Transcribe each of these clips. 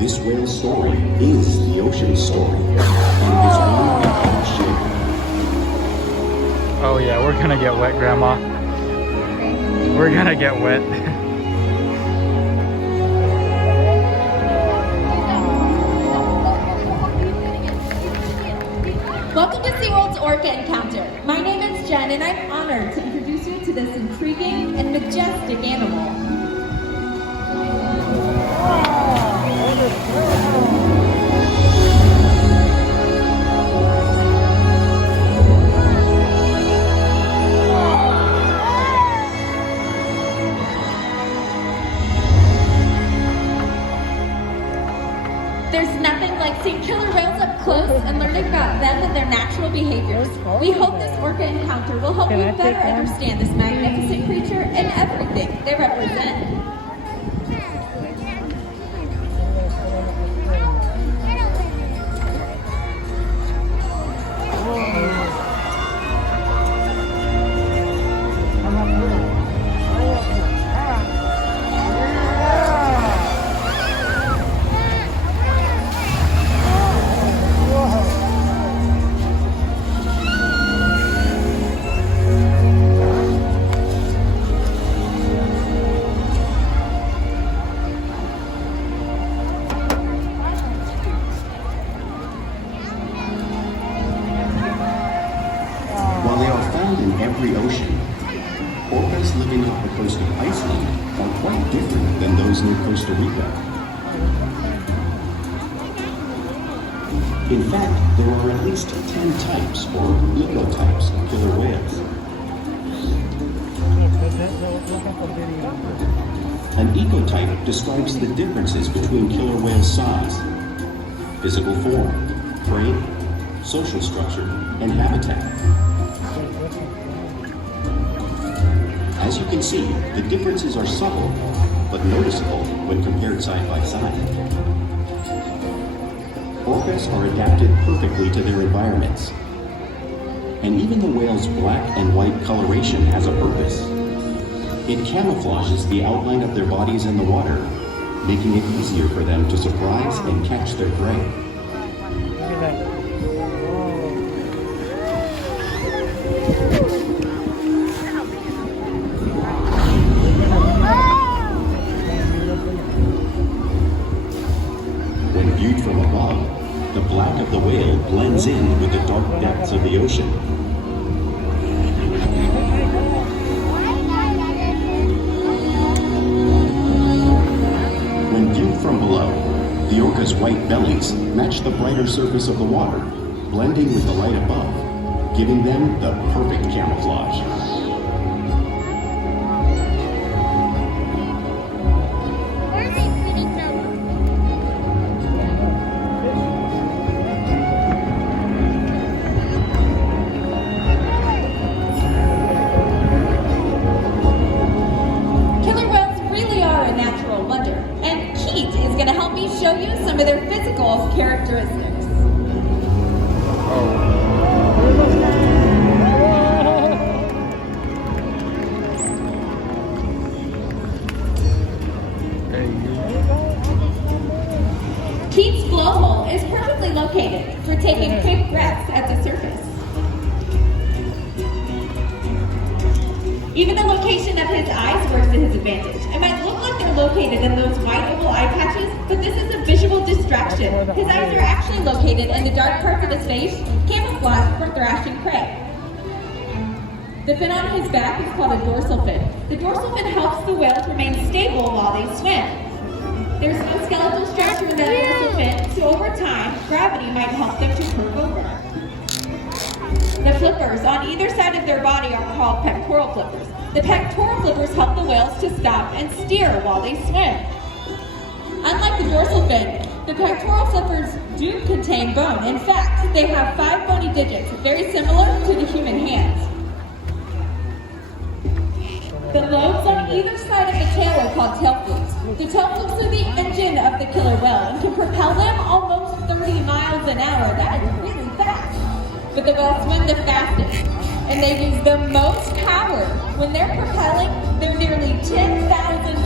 This whale's story is the ocean's story, and it is one we all share. Oh yeah, we're gonna get wet, Grandma. We're gonna get wet. Welcome to SeaWorld's Orca Encounter. My name is Jen, and I'm honored to introduce you to this intriguing and majestic animal. There's nothing like seeing killer whales up close and learning about them and their natural behaviors. We hope this Orca Encounter will help you better understand this magnificent creature and everything they represent. In every ocean, orcas living off the coast of Iceland are quite different than those near Costa Rica. In fact, there are at least 10 types or ecotypes of killer whales. An ecotype describes the differences between killer whale size, physical form, prey, social structure, and habitat. As you can see, the differences are subtle, but noticeable when compared side by side. Orcas are adapted perfectly to their environments. And even the whale's black and white coloration has a purpose. It camouflages the outline of their bodies in the water, making it easier for them to surprise and catch their prey. Viewed from above, the black of the whale blends in with the dark depths of the ocean. When viewed from below, the orca's white bellies match the brighter surface of the water, blending with the light above, giving them the perfect camouflage. Show you some of their physical characteristics. Keith's blowhole is perfectly located for taking quick breaths at the surface. Even the location of his eyes works to his advantage. It might look like they're located in those white oval eye patches, but this is a visual distraction. His eyes are actually located in the dark parts of his face, camouflaged for thrashing prey. The fin on his back is called a dorsal fin. The dorsal fin helps the whales remain stable while they swim. There's no skeletal structure in that dorsal fin, so over time, gravity might help them to curve over. The flippers on either side of their body are called pectoral flippers. The pectoral flippers help the whales to stop and steer while they swim. Unlike the dorsal fin, the pectoral flippers do contain bone. In fact, they have 5 bony digits, very similar to the human hands. The lobes on either side of the tail are called tail flukes. The tail flukes are the engine of the killer whale and can propel them almost 30 miles an hour. That is really fast. But the whales swim the fastest, and they use the most power. When they're propelling, they're nearly 10,000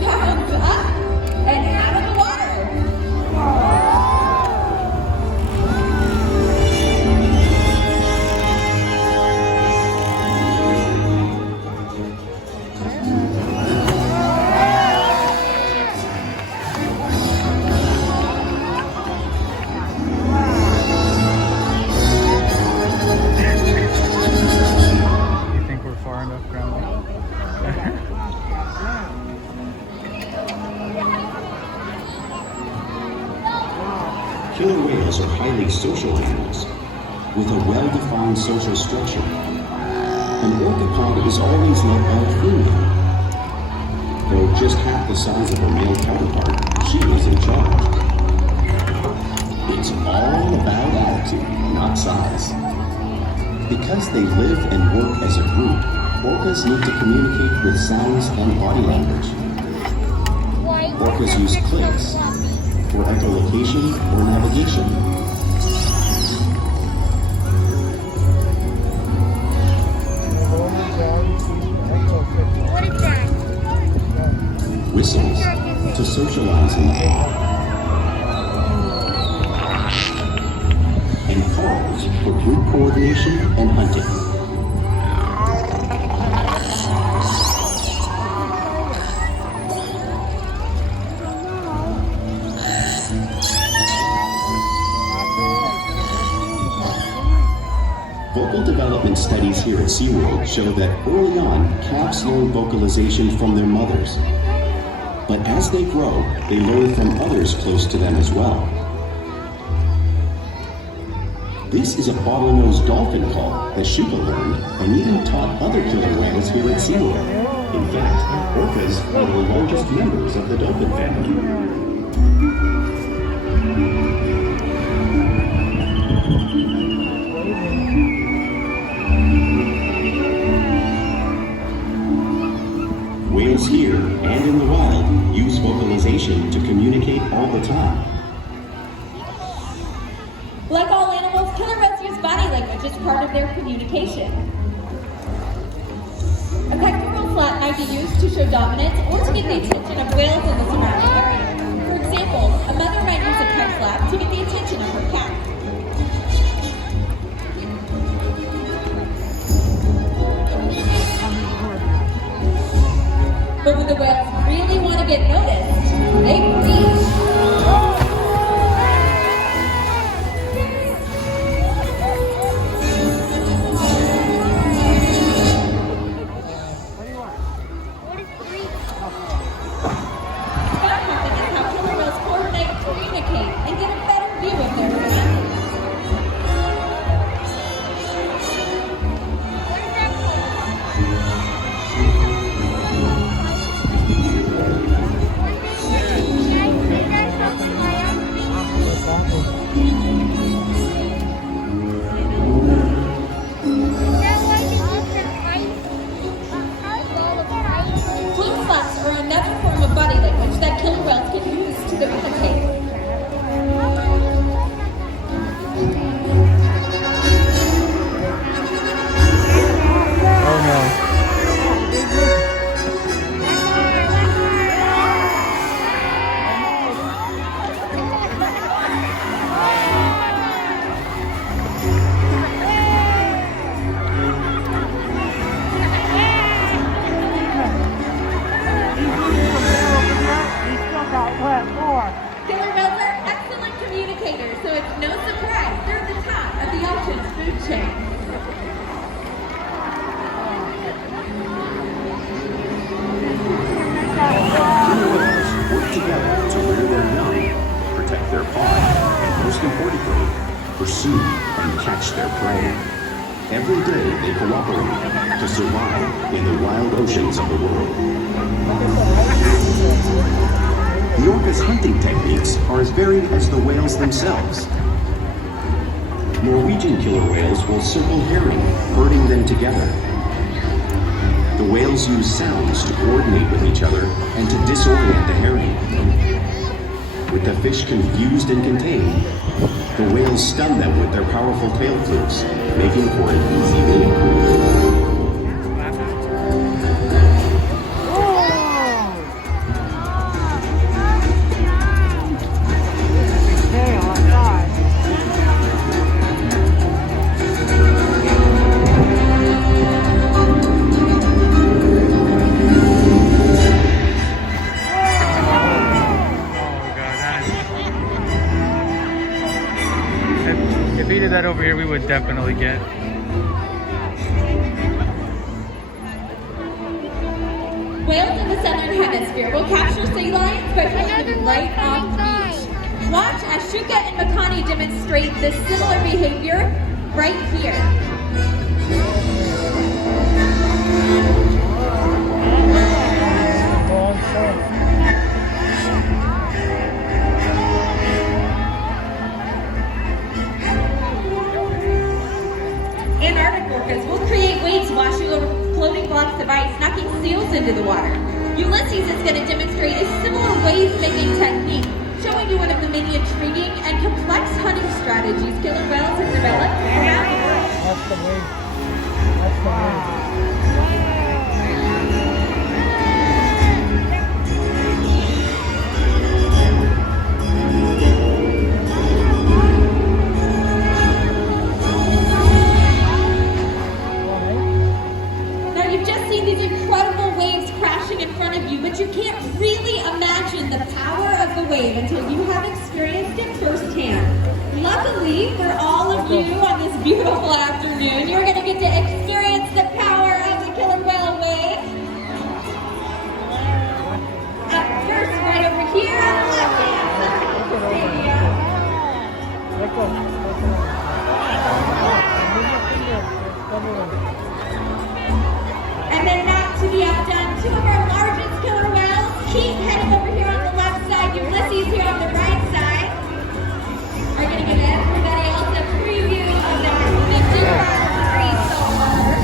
pounds up and out of the water. Killer whales are highly social animals with a well-defined social structure. An orca pod is always led by a female. Though just half the size of her male counterpart, she is in charge. It's all about attitude, not size. Because they live and work as a group, orcas need to communicate with sounds and body language. Orcas use clicks for echolocation or navigation. What is that? Whistles to socialize in the pack. And calls for group coordination and hunting. Vocal development studies here at SeaWorld show that early on, calves learn vocalization from their mothers. But as they grow, they learn from others close to them as well. This is a bottlenose dolphin call that Shuka learned and even taught other killer whales here at SeaWorld. In fact, orcas are the largest members of the dolphin family. Whales here and in the wild use vocalization to communicate all the time. Like all animals, killer whales use body language as part of their communication. A pectoral flap might be used to show dominance or to get the attention of whales in the surrounding area. For example, a mother might use a pec flap to get the attention of her calf. But when the whales really want to get noticed, they breathe. Pursue and catch their prey. Every day they cooperate to survive in the wild oceans of the world. The orca's hunting techniques are as varied as the whales themselves. Norwegian killer whales will circle herring, herding them together. The whales use sounds to coordinate with each other and to disorient the herring. With the fish confused and contained, the whales stun them with their powerful tail flukes, making for an easy meal. If he did that over here, we would definitely get. Whales in the southern hemisphere will capture sea lions by pulling them right off the beach. Watch as Shuka and Makani demonstrate this similar behavior right here. Antarctic orcas will create waves washing over floating blocks of ice, knocking seals into the water. Ulysses is going to demonstrate a similar wave-making technique, showing you one of the many intriguing and complex hunting strategies killer whales have developed around the world. That's the wave. That's the wave. Now you've just seen these incredible waves crashing in front of you, but you can't really imagine the power of the wave until you have experienced it firsthand. Luckily for all of you on this beautiful afternoon, you're going to get to experience the power of the killer whale wave. Up first, right over here on the left-hand side of the stadium. And then not to be outdone, two of our largest killer whales, Keith heading over here on the left side, Ulysses here on the right side, are going to give everybody else a preview of that 55-degree saltwater.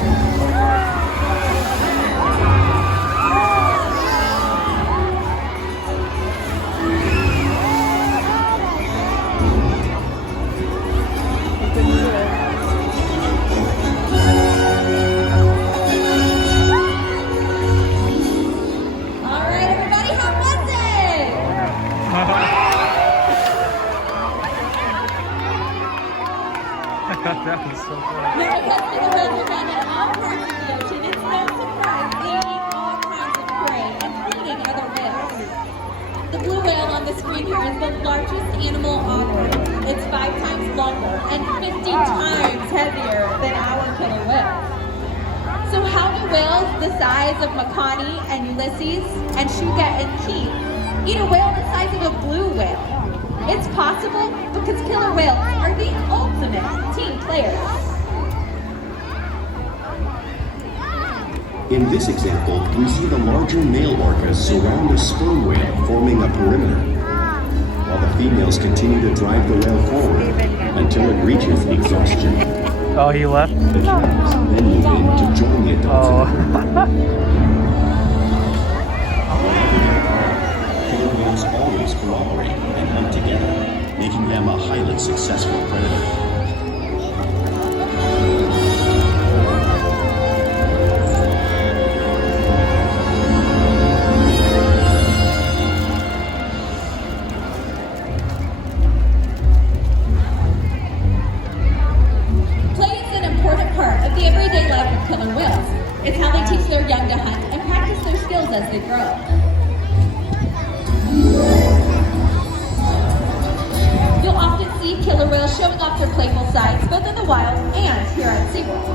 All right, everybody, how was it? That was so cool. When it comes to the whales are found in all parts of the ocean, it's no surprise they eat all kinds of prey, including other whales. The blue whale on the screen here is the largest animal on Earth. It's 5 times longer and 50 times heavier than our killer whale. So how do whales the size of Makani and Ulysses and Shuka and Keith eat a whale the size of a blue whale? It's possible because killer whales are the ultimate team players. In this example, we see the larger male orcas surround a sperm whale, forming a perimeter, while the females continue to drive the whale forward until it reaches exhaustion. Oh, he left? The calves then move in to join the adults. Killer whales always cooperate and hunt together, making them a highly successful predator. It's how they teach their young to hunt and practice their skills as they grow. You'll often see killer whales showing off their playful sides, both in the wild and here at SeaWorld.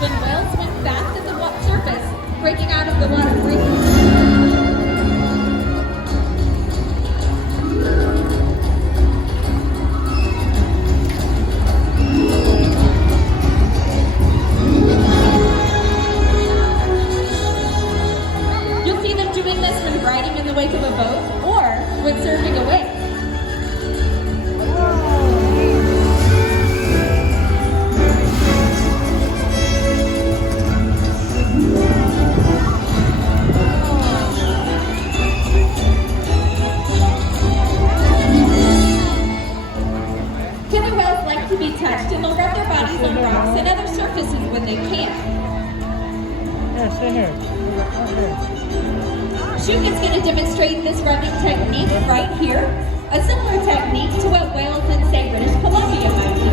When whales swim fast at the surface, breaking out of the water briefly. Riding in the wake of a boat or when surfing a wave. Killer whales like to be touched and they'll rub their bodies on rocks and other surfaces when they can. Yeah, stay here. Shuka's going to demonstrate this rubbing technique right here, a similar technique to what whales in, say, British Columbia might do.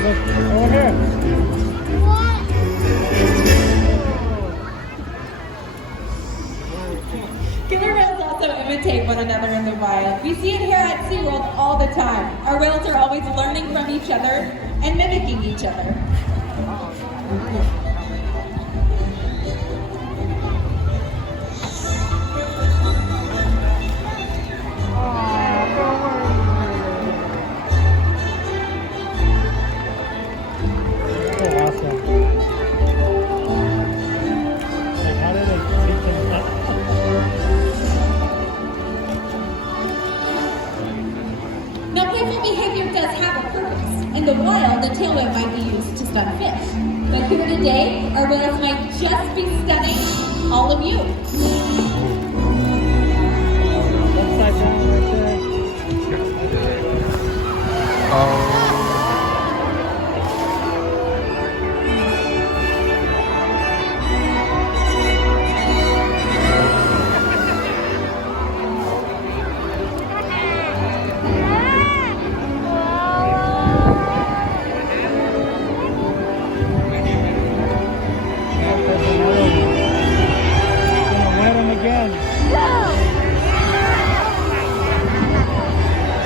Look, over here. Killer whales also imitate one another in the wild. wild. We see it here at SeaWorld all the time. Our whales are always learning from each other and mimicking each other. Now, playful behavior does have a purpose. In the wild, the tail whip might be used to stun fish. But here today, our whales might just be stunning all of you. Upside down right there. Oh.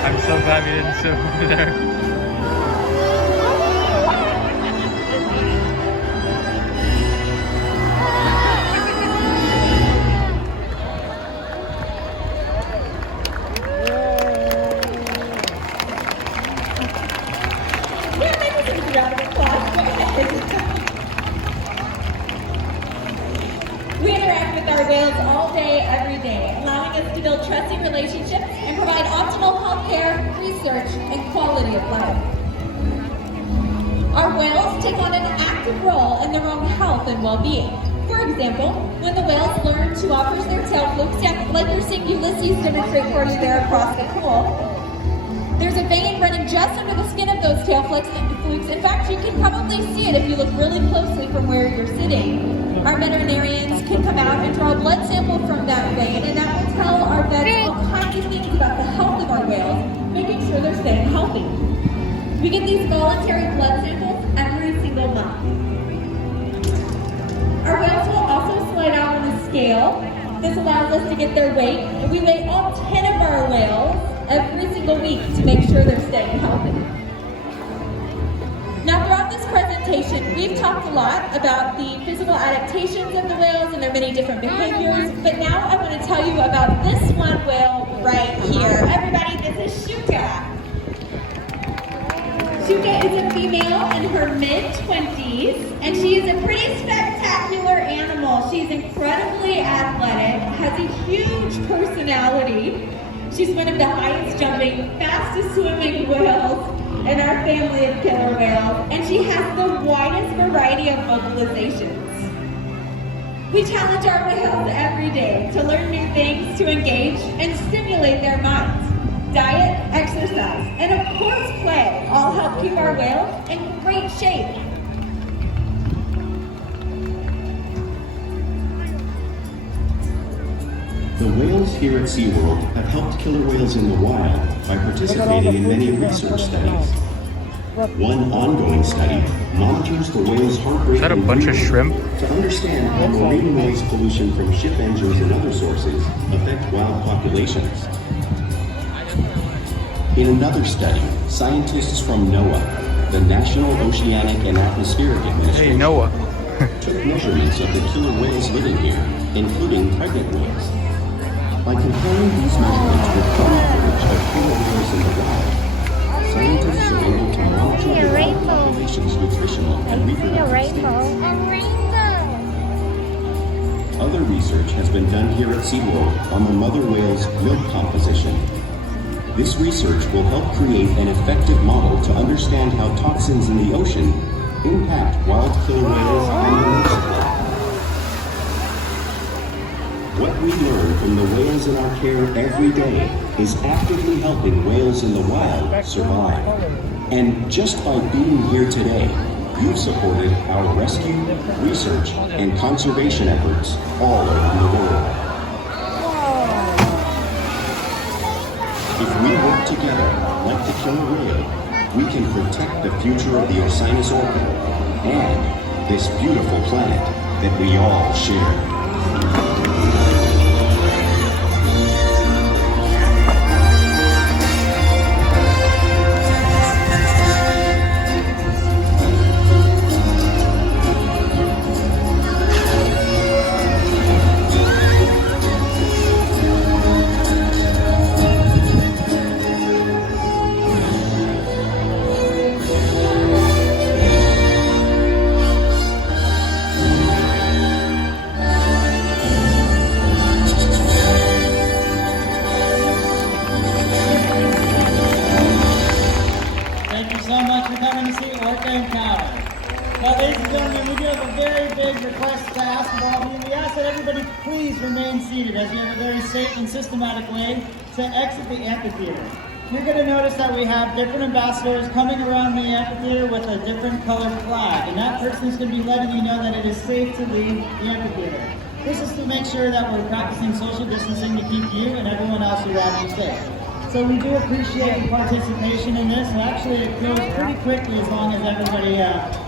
I'm so glad we didn't sit over there. Yeah, maybe we can round of applause. Go ahead. We interact with our whales all day, every day, allowing us to build trusting relationships and provide optimal health care, research, and quality of life. Our whales take on an active role in their own health and well-being. For example, when the whales learn to offer their tail flukes, like you're seeing Ulysses demonstrate for you there across the pool, there's a vein running just under the skin of those tail flukes. In fact, you can probably see it if you look really closely from where you're sitting. Our veterinarians can come out and draw a blood sample from that vein, and that will tell our vets all kinds of things about the health of our whales, making sure they're staying healthy. We get these voluntary blood samples every single month. Our whales will also slide out on the scale. This allows us to get their weight, and we weigh all 10 of our whales every single week to make sure they're staying healthy. Now, throughout this presentation, we've talked a lot about the physical adaptations of the whales and their many different behaviors, but now I want to tell you about this one whale right here. Everybody, this is Shuka. Shuka is a female in her mid-20s, and she is a pretty spectacular animal. She's incredibly athletic, has a huge personality. She's one of the highest jumping, fastest swimming whales in our family of killer whales, and she has the widest variety of vocalizations. We challenge our whales every day to learn new things, to engage, and stimulate their minds. Diet, exercise, and of course play all help keep our whales in great shape. The whales here at SeaWorld have helped killer whales in the wild by participating in many research studies. One ongoing study monitors the whale's heart rate Is that a and bunch of breathing shrimp? to understand how marine noise pollution from ship engines and other sources affect wild populations. In another study, scientists from NOAA, the National Oceanic and Atmospheric Hey, Administration, Noah. took measurements of the killer whales living here, including pregnant whales. By comparing these measurements with current footage of killer whales in the wild, scientists are able to monitor the wild population's nutritional and reproductive states. A rainbow. Other research has been done here at SeaWorld on the mother whale's milk composition. This research will help create an effective model to understand how toxins in the ocean impact wild killer whales and their milk supply. What we learn from the whales in our care every day is actively helping whales in the wild survive. And just by being here today, you've supported our rescue, research, and conservation efforts all around the world. If we work together, like the killer whale, we can protect the future of the Orcinus Orca and this beautiful planet that we all share. Well, ladies and gentlemen, we do have a very big request to ask of all of you. We ask that everybody please remain seated as we have a very safe and systematic way to exit the amphitheater. You're going to notice that we have different ambassadors coming around the amphitheater with a different colored flag, and that person is going to be letting you know that it is safe to leave the amphitheater. This is to make sure that we're practicing social distancing to keep you and everyone else around you safe. So we do appreciate your participation in this, and actually it goes pretty quickly as long as everybody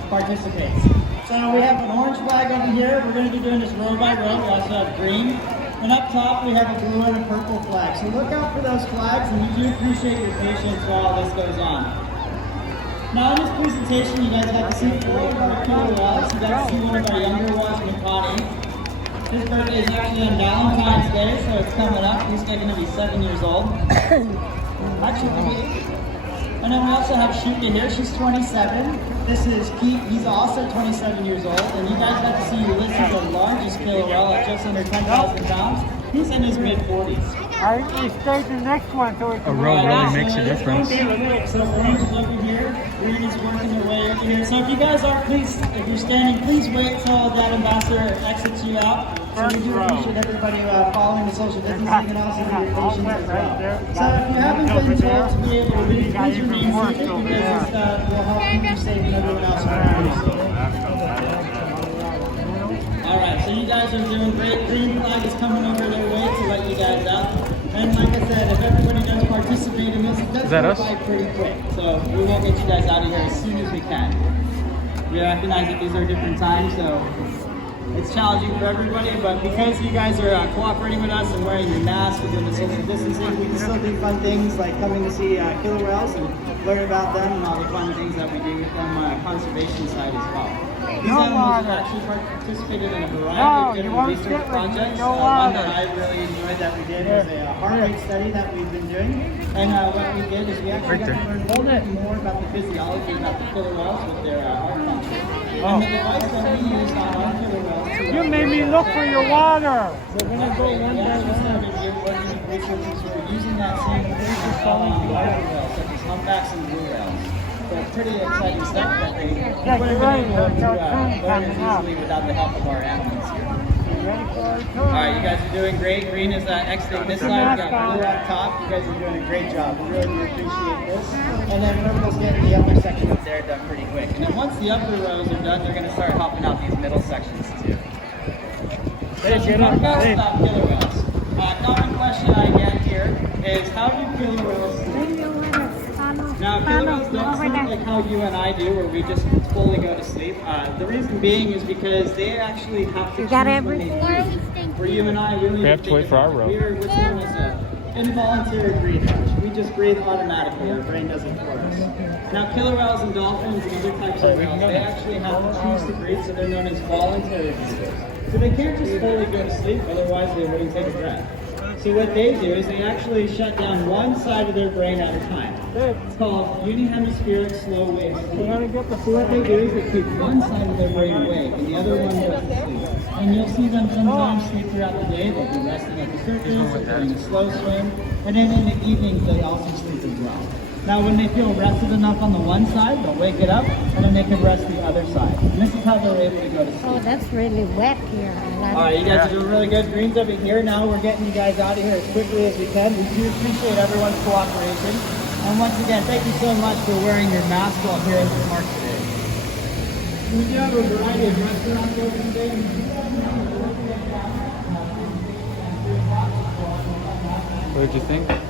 participates. So we have an orange flag over here. We're going to be doing this row by row. We also have green. And up top we have a blue and a purple flag. So look out for those flags, and we do appreciate your patience while all this goes on. Now in this presentation you guys got to see 4 of our killer whales. You got to see one of our younger ones, Makani. His birthday is actually on Valentine's Day, so it's coming up. He's going to be 7 years old. Actually, he'll be 8. And then we also have Shuka here. She's 27. This is Keith. He's also 27 years old. And you guys got to see Ulysses, the largest killer whale at just under 10,000 pounds. He's in his mid-40s. A row really makes a difference. So orange is over here, green is working their way over here. So if you guys are, please, if you're standing, please wait till that ambassador exits you out. So we do appreciate everybody following the social distancing and also your patience as well. So if you haven't been told to be able to leave, please remain seated because this will help keep you safe and everyone else around you. Alright, so you guys are doing great. Green flag is coming over their way to let you guys out. And like I said, if everybody does participate in this, it does go by pretty quick. So we will get you guys out of here as soon as we can. We recognize that these are different times, so it's challenging for everybody, but because you guys are cooperating with us and wearing your masks and doing the social distancing, we can still do fun things like coming to see killer whales and learn about them and all the fun things that we do from conservation side as well. These animals have actually participated in a variety of different research projects. One that I really enjoyed that we did was a heart rate study that we've been doing. And what we did is we actually got to learn a little bit more about the physiology about the killer whales with their heart function. And the device that we used on our killer whales. You made me look for your water. So we're going to go one by one. Working with researchers who are using that same approach on larger whales, such as humpbacks and blue whales. So it's pretty exciting stuff that they wouldn't have been able to learn as easily without the help of our animals here. Alright, you guys are doing great. Green is exiting this line. We got blue up top. You guys are doing a great job. We really do appreciate this. And then we're almost getting the upper section up there done pretty quick. And then once the upper rows are done, they're going to start hopping out these middle sections too. So about killer whales. Common question I get here is how do killer whales sleep? Now, killer whales don't sleep like how you and I do, where we just fully go to sleep. The reason being is because they actually have to choose when they breathe. Where you and I really have to wait for our row. We're what's known as an involuntary breathers. We just breathe automatically. Our brain does it for us. Now, killer whales and dolphins and other types of whales, they actually have to choose to breathe, so they're known as voluntary breathers. So they can't just fully go to sleep, otherwise they wouldn't take a breath. So what they do is they actually shut down one side of their brain at a time. It's called unihemispheric slow wave sleep. So what they do is they keep one side of their brain awake and the other one goes to sleep. And you'll see them sometimes sleep throughout the day. They'll be resting at the surface, they're doing a slow swim, and then in the evenings they also sleep as well. Now when they feel rested enough on the one side, they'll wake it up and then they can rest the other side. And this is how they're able to go to sleep. Oh, that's really wet here. Alright, you guys are doing really good. Green's over here. Now we're getting you guys out of here as quickly as we can. We do appreciate everyone's cooperation. And once again, thank you so much for wearing your mask while here at the park today. We do have a variety of restaurants open today. What did you think?